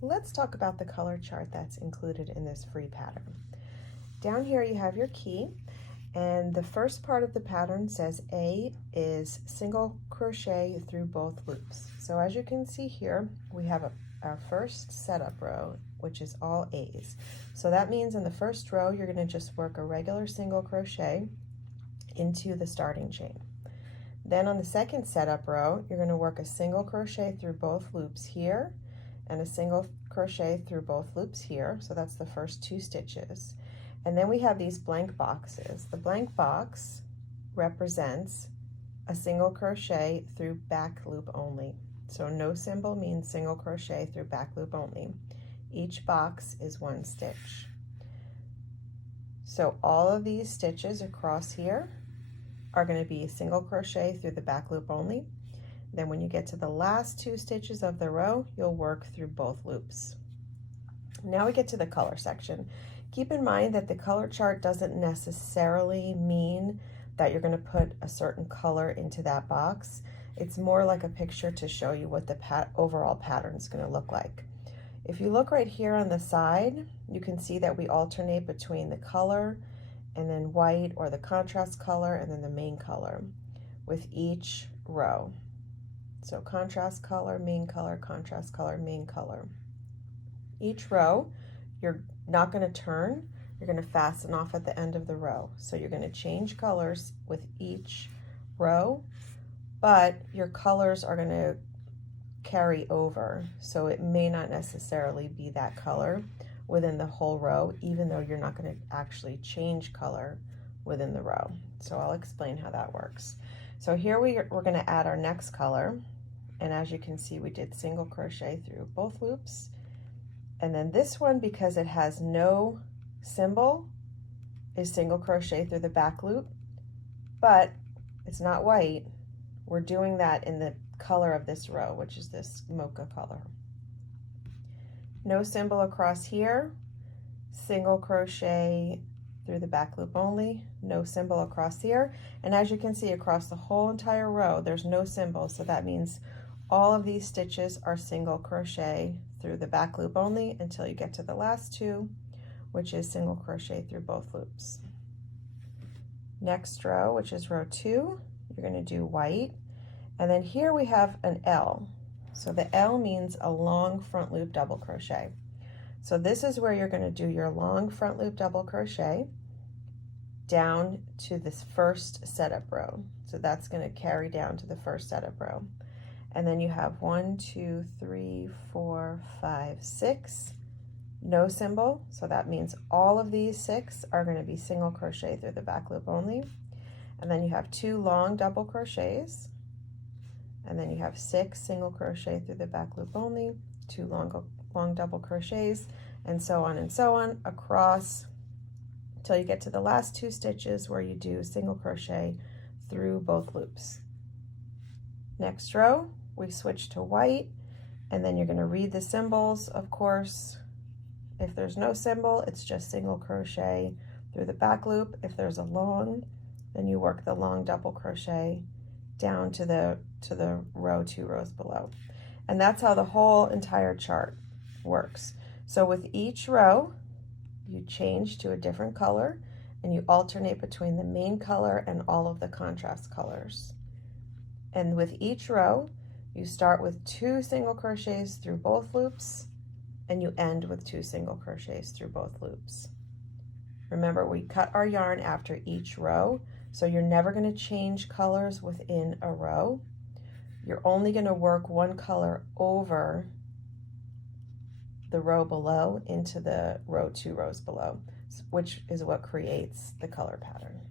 let's talk about the color chart that's included in this free pattern. Down here you have your key, and the first part of the pattern says A is single crochet through both loops. So as you can see here, we have our first setup row, which is all A's. So that means in the first row, you're going to just work a regular single crochet into the starting chain. Then on the second setup row, you're going to work a single crochet through both loops here and a single crochet through both loops here. So that's the first 2 stitches. And then we have these blank boxes. The blank box represents a single crochet through back loop only. So no symbol means single crochet through back loop only. Each box is 1 stitch. So all of these stitches across here are going to be a single crochet through the back loop only. Then when you get to the last 2 stitches of the row, you'll work through both loops. Now we get to the color section. Keep in mind that the color chart doesn't necessarily mean that you're going to put a certain color into that box. It's more like a picture to show you what the overall pattern is going to look like. If you look right here on the side, you can see that we alternate between the color and then white, or the contrast color and then the main color with each row. So contrast color, main color, contrast color, main color. Each row, you're not going to turn, you're going to fasten off at the end of the row. So you're going to change colors with each row, but your colors are going to carry over. So it may not necessarily be that color within the whole row, even though you're not going to actually change color within the row. So I'll explain how that works. So here we're going to add our next color. And as you can see, we did single crochet through both loops. And then this one, because it has no symbol, is single crochet through the back loop, but it's not white. We're doing that in the color of this row, which is this mocha color. No symbol across here, single crochet through the back loop only, no symbol across here. And as you can see, across the whole entire row, there's no symbol. So that means all of these stitches are single crochet through the back loop only until you get to the last 2, which is single crochet through both loops. Next row, which is row 2, you're going to do white. And then here we have an L. So the L means a long front loop double crochet. So this is where you're going to do your long front loop double crochet down to this first setup row. So that's going to carry down to the first setup row. And then you have 1, 2, 3, 4, 5, 6, no symbol. So that means all of these 6 are going to be single crochet through the back loop only. And then you have 2 long double crochets. And then you have 6 single crochet through the back loop only, 2 long double crochets, and so on across till you get to the last 2 stitches where you do single crochet through both loops. Next row, we switch to white, and then you're going to read the symbols, of course. If there's no symbol, it's just single crochet through the back loop. If there's a long, then you work the long double crochet down to the row 2 rows below. And that's how the whole entire chart works. So with each row, you change to a different color and you alternate between the main color and all of the contrast colors. And with each row, you start with 2 single crochets through both loops and you end with 2 single crochets through both loops. Remember, we cut our yarn after each row, so you're never going to change colors within a row. You're only going to work one color over the row below into the row 2 rows below, which is what creates the color pattern.